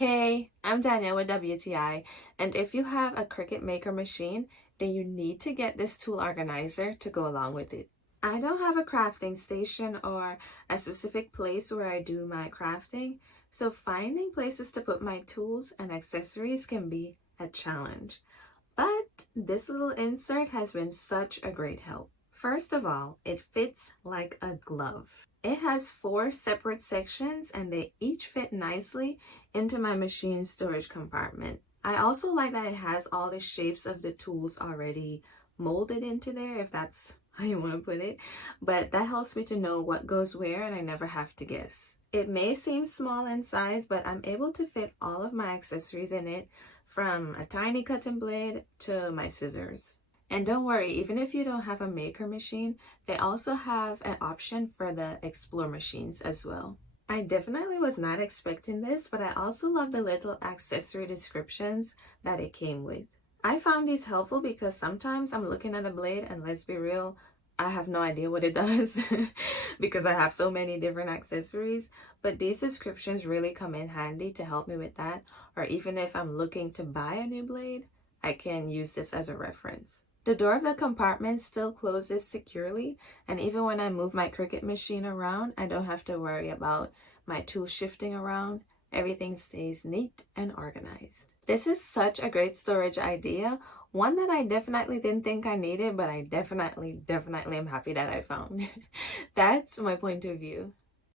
Hey, I'm Danielle with WTI, and if you have a Cricut Maker machine, then you need to get this tool organizer to go along with it. I don't have a crafting station or a specific place where I do my crafting, so finding places to put my tools and accessories can be a challenge. But this little insert has been such a great help. First of all, it fits like a glove. It has 4 separate sections and they each fit nicely into my machine storage compartment. I also like that it has all the shapes of the tools already molded into there, if that's how you want to put it. But that helps me to know what goes where and I never have to guess. It may seem small in size, but I'm able to fit all of my accessories in it, from a tiny cutting blade to my scissors. And don't worry, even if you don't have a maker machine, they also have an option for the Explore machines as well. I definitely was not expecting this, but I also love the little accessory descriptions that it came with. I found these helpful because sometimes I'm looking at a blade and let's be real, I have no idea what it does because I have so many different accessories, but these descriptions really come in handy to help me with that, or even if I'm looking to buy a new blade, I can use this as a reference. The door of the compartment still closes securely, and even when I move my Cricut machine around, I don't have to worry about my tools shifting around. Everything stays neat and organized. This is such a great storage idea, one that I definitely didn't think I needed, but I definitely am happy that I found. That's my point of view.